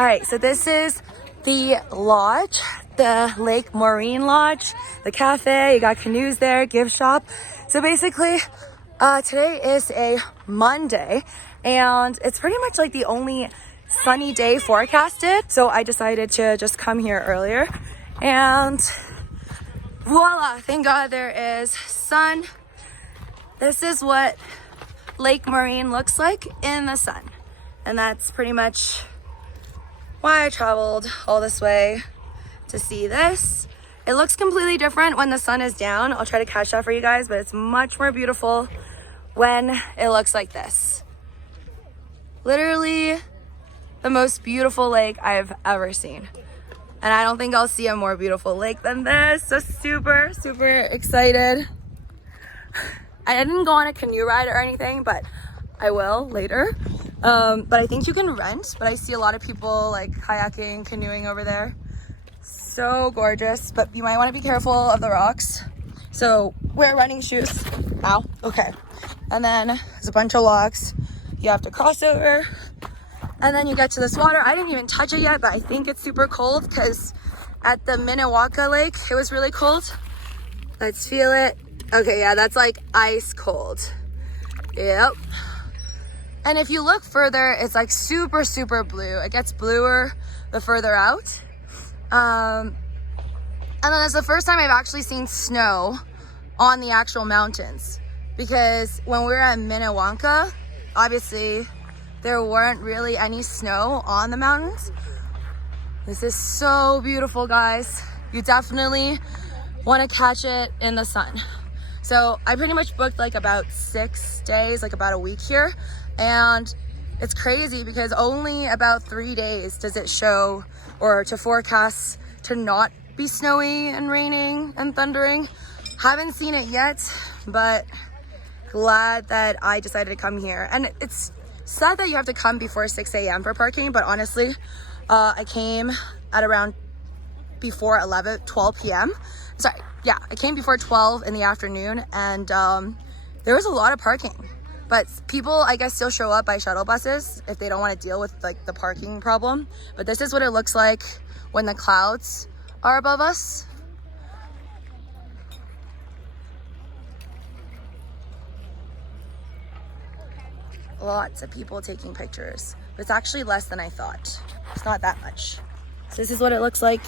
All right, so this is the lodge, the Lake Moraine Lodge, the cafe. You got canoes there, gift shop. So basically, today is a Monday, and it's pretty much like the only sunny day forecasted. So I decided to just come here earlier, and voila! Thank God there is sun. This is what Lake Moraine looks like in the sun, and that's pretty much why I traveled all this way to see this. It looks completely different when the sun is down. I'll try to catch that for you guys, but it's much more beautiful when it looks like this. Literally the most beautiful lake I've ever seen. And I don't think I'll see a more beautiful lake than this. So super, super excited. I didn't go on a canoe ride or anything, but I will later. But I think you can rent, but I see a lot of people like kayaking, canoeing over there. So gorgeous, but you might want to be careful of the rocks. So wear running shoes. Ow, okay. And then there's a bunch of logs you have to cross over. And then you get to this water. I didn't even touch it yet, but I think it's super cold because at the Minnewanka Lake, it was really cold. Let's feel it. Okay, yeah, that's like ice cold. Yep. And if you look further, it's like super, super blue. It gets bluer the further out. And then it's the first time I've actually seen snow on the actual mountains. Because when we were at Minnewanka, obviously there weren't really any snow on the mountains. This is so beautiful, guys. You definitely want to catch it in the sun. So I pretty much booked like about 6 days, like about a week here. And it's crazy because only about 3 days does it show or to forecast to not be snowy and raining and thundering. Haven't seen it yet, but glad that I decided to come here. And it's sad that you have to come before 6 a.m. for parking, but honestly, I came at around before 12 p.m. Sorry, yeah, I came before 12 in the afternoon, and there was a lot of parking. But people, I guess, still show up by shuttle buses if they don't want to deal with like the parking problem. But this is what it looks like when the clouds are above us. Lots of people taking pictures. But it's actually less than I thought. It's not that much. So this is what it looks like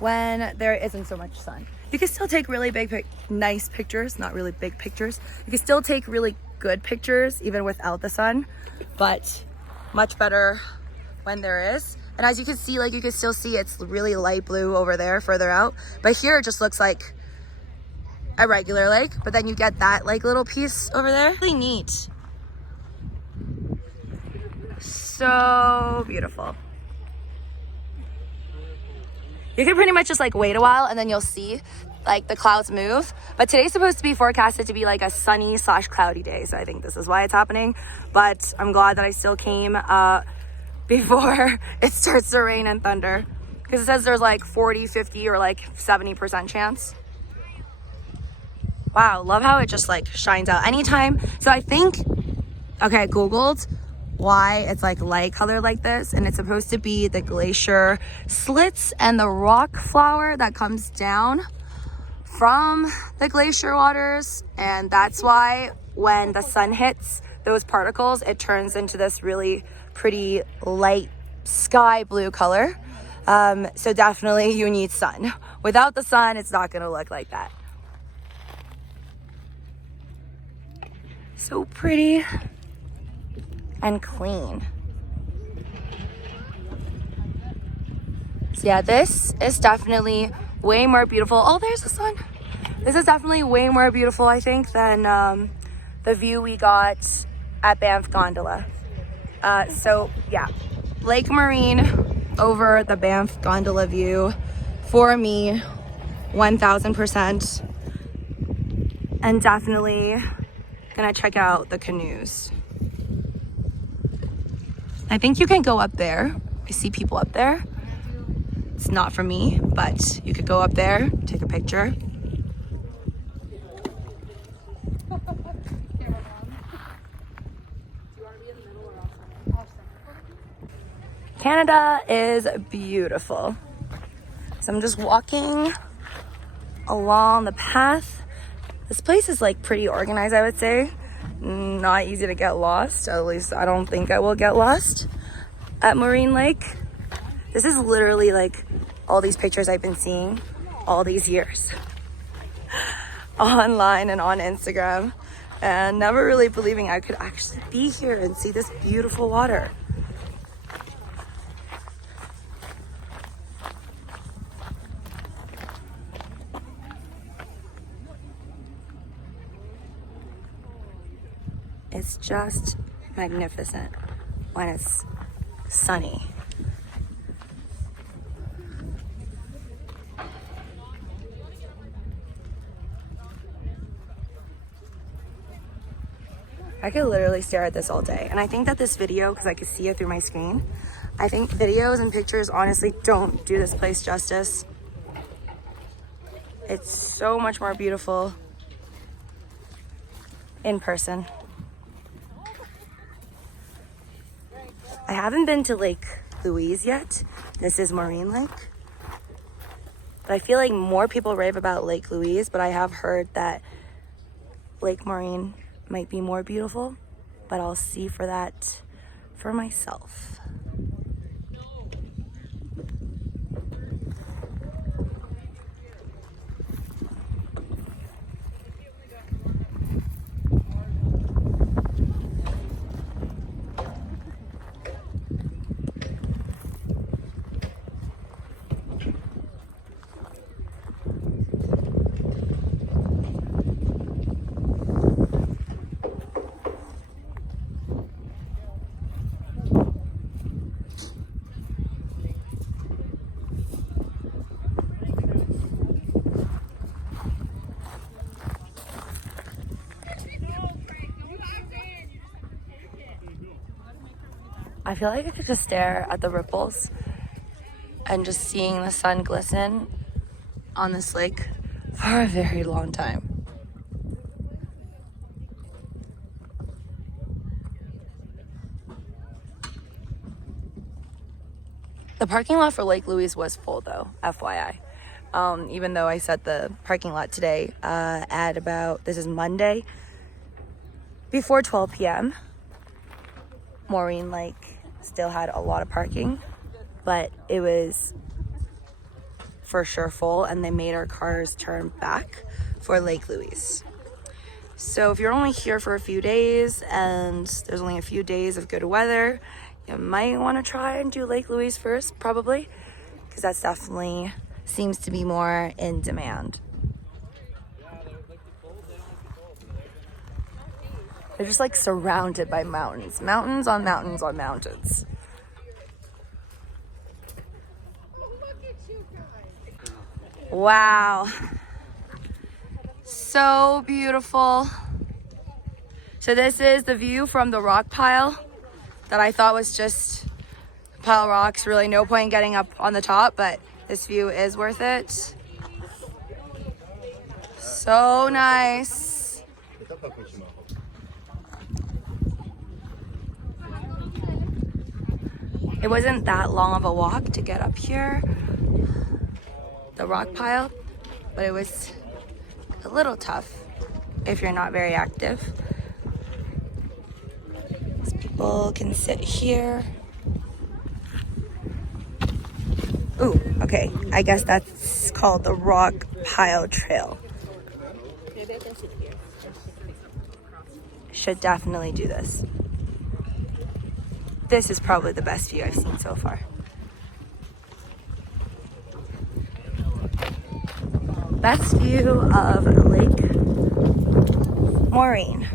when there isn't so much sun. You can still take really big, nice pictures, not really big pictures. You can still take really good pictures even without the sun, but much better when there is. And as you can see, like you can still see it's really light blue over there, further out. But here it just looks like a regular lake, but then you get that like little piece over there. Really neat. So beautiful. You can pretty much just like wait a while and then you'll see like the clouds move. But today's supposed to be forecasted to be like a sunny / cloudy day. So I think this is why it's happening. But I'm glad that I still came before it starts to rain and thunder. Because it says there's like 40, 50 or like 70% chance. Wow, love how it just like shines out anytime. So I think, okay, I Googled why it's like light color like this, and it's supposed to be the glacier slits and the rock flour that comes down from the glacier waters, and that's why when the sun hits those particles it turns into this really pretty light sky blue color. So definitely you need sun. Without the sun it's not gonna look like that. So pretty and clean. So yeah, this is definitely way more beautiful. Oh, there's the sun. This is definitely way more beautiful, I think, than the view we got at Banff Gondola. So yeah, Lake Moraine over the Banff Gondola view for me, 1000%. And definitely gonna check out the canoes. I think you can go up there. I see people up there. It's not for me, but you could go up there, take a picture. Canada is beautiful. So I'm just walking along the path. This place is like pretty organized, I would say. Not easy to get lost. At least I don't think I will get lost at Moraine Lake. This is literally like all these pictures I've been seeing all these years online and on Instagram, and never really believing I could actually be here and see this beautiful water. It's just magnificent when it's sunny. I could literally stare at this all day. And I think that this video, because I could see it through my screen, I think videos and pictures honestly don't do this place justice. It's so much more beautiful in person. I haven't been to Lake Louise yet. This is Moraine Lake. But I feel like more people rave about Lake Louise, but I have heard that Lake Moraine might be more beautiful, but I'll see for that for myself. I feel like I could just stare at the ripples and just seeing the sun glisten on this lake for a very long time. The parking lot for Lake Louise was full though, FYI. Even though I set the parking lot today at about, this is Monday, before 12 p.m. Moraine Lake still had a lot of parking, but it was for sure full, and they made our cars turn back for Lake Louise. So if you're only here for a few days and there's only a few days of good weather, you might want to try and do Lake Louise first, probably, because that's definitely seems to be more in demand. They're just like surrounded by mountains. Mountains on mountains on mountains. Wow. So beautiful. So this is the view from the rock pile that I thought was just a pile of rocks. Really no point in getting up on the top, but this view is worth it. So nice. It wasn't that long of a walk to get up here, the rock pile, but it was a little tough if you're not very active. These people can sit here. Ooh, okay, I guess that's called the Rock Pile Trail. Should definitely do this. This is probably the best view I've seen so far. Best view of Lake Moraine.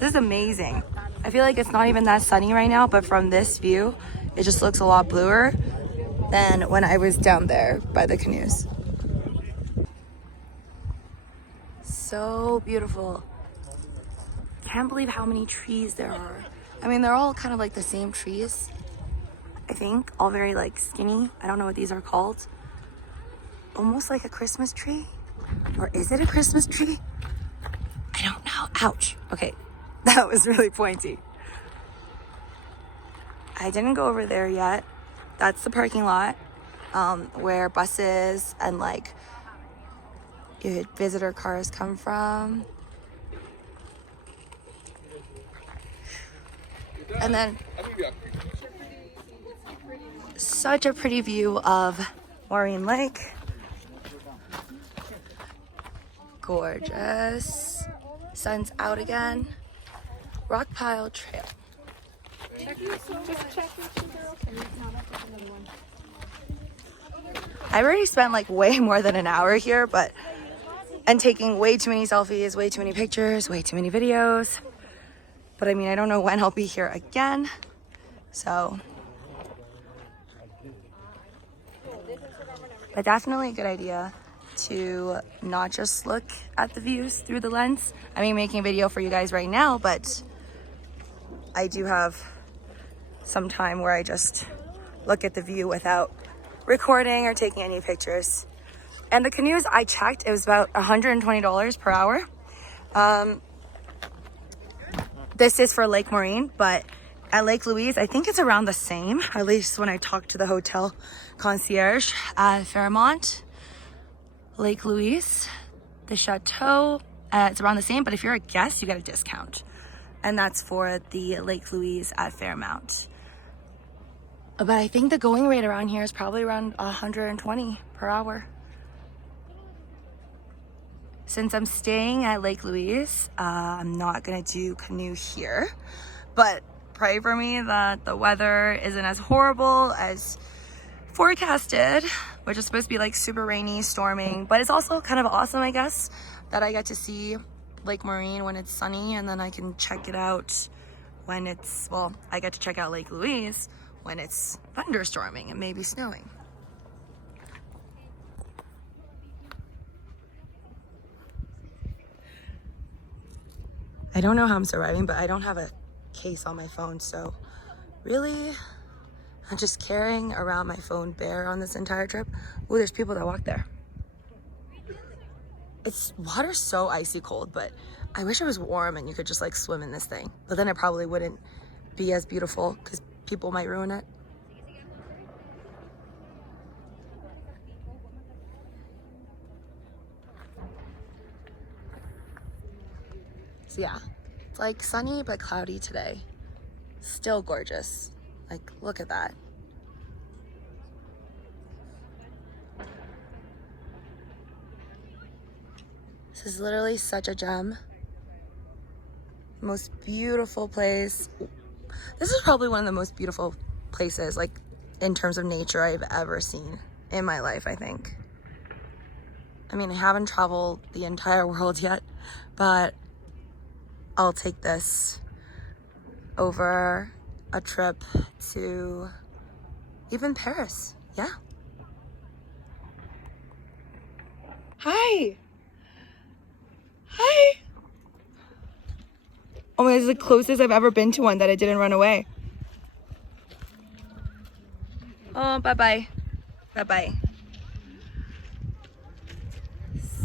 This is amazing. I feel like it's not even that sunny right now, but from this view, it just looks a lot bluer than when I was down there by the canoes. So beautiful. Can't believe how many trees there are. I mean, they're all kind of like the same trees, I think, all very like skinny. I don't know what these are called. Almost like a Christmas tree, or is it a Christmas tree? I don't know. Ouch. Okay, that was really pointy. I didn't go over there yet. That's the parking lot where buses and like visitor cars come from. And then such a pretty view of Moraine Lake. Gorgeous. Sun's out again. Rock Pile Trail. I've already spent like way more than an hour here, and taking way too many selfies, way too many pictures, way too many videos. But I mean, I don't know when I'll be here again. So, but definitely a good idea to not just look at the views through the lens. I mean, making a video for you guys right now, but I do have some time where I just look at the view without recording or taking any pictures. And the canoes, I checked, it was about $120 per hour. This is for Lake Moraine, but at Lake Louise, I think it's around the same, at least when I talked to the hotel concierge at Fairmont. Lake Louise, the chateau, it's around the same, but if you're a guest, you get a discount. And that's for the Lake Louise at Fairmount. But I think the going rate around here is probably around 120 per hour. Since I'm staying at Lake Louise, I'm not gonna do canoe here, but pray for me that the weather isn't as horrible as forecasted, which is supposed to be like super rainy, storming, but it's also kind of awesome, I guess, that I get to see Lake Moraine when it's sunny, and then I can check it out when it's, well, I get to check out Lake Louise when it's thunderstorming and maybe snowing. I don't know how I'm surviving, but I don't have a case on my phone, so really, I'm just carrying around my phone bare on this entire trip. Oh, there's people that walk there. Water's so icy cold, but I wish it was warm and you could just like swim in this thing. But then it probably wouldn't be as beautiful because people might ruin it. So yeah, it's like sunny but cloudy today. Still gorgeous. Like, look at that. This is literally such a gem. Most beautiful place. This is probably one of the most beautiful places, like in terms of nature, I've ever seen in my life, I think. I mean, I haven't traveled the entire world yet, but I'll take this over a trip to even Paris. Yeah. Hi. Hi. Oh my, this is the closest I've ever been to one that I didn't run away. Oh, bye-bye. Bye-bye.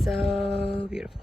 So beautiful.